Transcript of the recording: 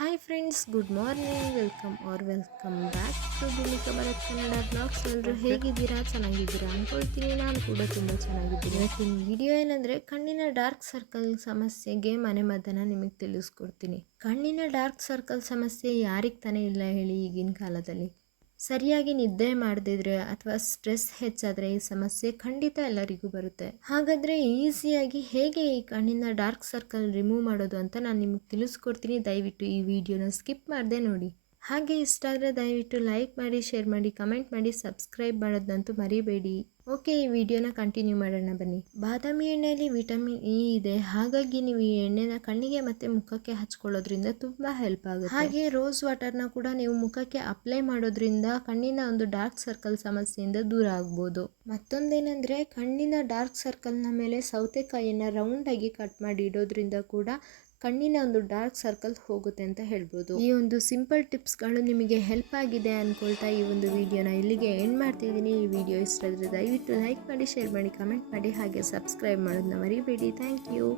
Hi friends good morning welcome or welcome back to Bhoomika Bharat Kannada blogs ಎಲ್ಲರೂ ಹೇಗಿದ್ದೀರಾ? ಚೆನ್ನಾಗಿದ್ದೀರಾ ಅಂದ್ಕೊಳ್ತೀನಿ ನಾನು ಕೂಡ ತುಂಬ ಚೆನ್ನಾಗಿದ್ದೀನಿ. ಇವತ್ತಿನ ವಿಡಿಯೋ ಏನಂದರೆ ಕಣ್ಣಿನ ಡಾರ್ಕ್ ಸರ್ಕಲ್ ಸಮಸ್ಯೆಗೆ ಮನೆಮದ್ದನ್ನು ನಿಮಗೆ ತಿಳಿಸ್ಕೊಡ್ತೀನಿ. ಕಣ್ಣಿನ ಡಾರ್ಕ್ ಸರ್ಕಲ್ ಸಮಸ್ಯೆ ಯಾರಿಗೆ ತಾನೇ ಇಲ್ಲ ಹೇಳಿ ಈಗಿನ ಕಾಲದಲ್ಲಿ. ಸರಿಯಾಗಿ ನಿದ್ದೆ ಮಾಡದಿದ್ರೆ ಅಥವಾ ಸ್ಟ್ರೆಸ್ ಹೆಚ್ಚಾದರೆ ಈ ಸಮಸ್ಯೆ ಖಂಡಿತ ಎಲ್ಲರಿಗೂ ಬರುತ್ತೆ. ಹಾಗಾದರೆ ಈಸಿಯಾಗಿ ಹೇಗೆ ಈ ಕಣ್ಣಿನ ಡಾರ್ಕ್ ಸರ್ಕಲ್ ರಿಮೂವ್ ಮಾಡೋದು ಅಂತ ನಾನು ನಿಮಗೆ ತಿಳಿಸ್ಕೊಡ್ತೀನಿ. ದಯವಿಟ್ಟು ಈ ವಿಡಿಯೋನ ಸ್ಕಿಪ್ ಮಾಡದೆ ನೋಡಿ. ಹಾಗೆ ಇಷ್ಟ ಆದರೆ ದಯವಿಟ್ಟು ಲೈಕ್ ಮಾಡಿ, ಶೇರ್ ಮಾಡಿ, ಕಮೆಂಟ್ ಮಾಡಿ, ಸಬ್ಸ್ಕ್ರೈಬ್ ಮಾಡೋದಂತೂ ಮರಿಬೇಡಿ. ಓಕೆ, ಈ ವಿಡಿಯೋನ ಕಂಟಿನ್ಯೂ ಮಾಡೋಣ ಬನ್ನಿ. ಬಾದಾಮಿ ಎಣ್ಣೆಯಲ್ಲಿ ವಿಟಮಿನ್ ಇ ಇದೆ. ಹಾಗಾಗಿ ನೀವು ಈ ಎಣ್ಣೆನ ಕಣ್ಣಿಗೆ ಮತ್ತೆ ಮುಖಕ್ಕೆ ಹಚ್ಕೊಳ್ಳೋದ್ರಿಂದ ತುಂಬಾ ಹೆಲ್ಪ್ ಆಗುತ್ತೆ. ಹಾಗೆ ರೋಸ್ ವಾಟರ್ನ ಕೂಡ ನೀವು ಮುಖಕ್ಕೆ ಅಪ್ಲೈ ಮಾಡೋದ್ರಿಂದ ಕಣ್ಣಿನ ಒಂದು ಡಾರ್ಕ್ ಸರ್ಕಲ್ ಸಮಸ್ಯೆಯಿಂದ ದೂರ ಆಗ್ಬೋದು. ಮತ್ತೊಂದೇನೆಂದ್ರೆ, ಕಣ್ಣಿನ ಡಾರ್ಕ್ ಸರ್ಕಲ್ನ ಮೇಲೆ ಸೌತೆಕಾಯಿನ ರೌಂಡ್ ಆಗಿ ಕಟ್ ಮಾಡಿ ಇಡೋದ್ರಿಂದ ಕೂಡ ಕಣ್ಣಿನ ಒಂದು ಡಾರ್ಕ್ ಸರ್ಕಲ್ ಹೋಗುತ್ತೆ ಅಂತ ಹೇಳ್ಬೋದು. ಈ ಒಂದು ಸಿಂಪಲ್ ಟಿಪ್ಸ್ಗಳು ನಿಮಗೆ ಹೆಲ್ಪ್ ಆಗಿದೆ ಅಂದ್ಕೊಳ್ತಾ ಈ ಒಂದು ವಿಡಿಯೋನ ಇಲ್ಲಿಗೆ ಎಂಡ್ ಮಾಡ್ತಿದ್ದೀನಿ. ಈ ವಿಡಿಯೋ ಇಷ್ಟ ಆದರೆ ದಯವಿಟ್ಟು ಲೈಕ್ ಮಾಡಿ ಶೇರ್ ಮಾಡಿ ಕಮೆಂಟ್ ಮಾಡಿ, ಹಾಗೆ ಸಬ್ಸ್ಕ್ರೈಬ್ ಮಾಡೋದನ್ನ ಮರಿಬೇಡಿ. Thank you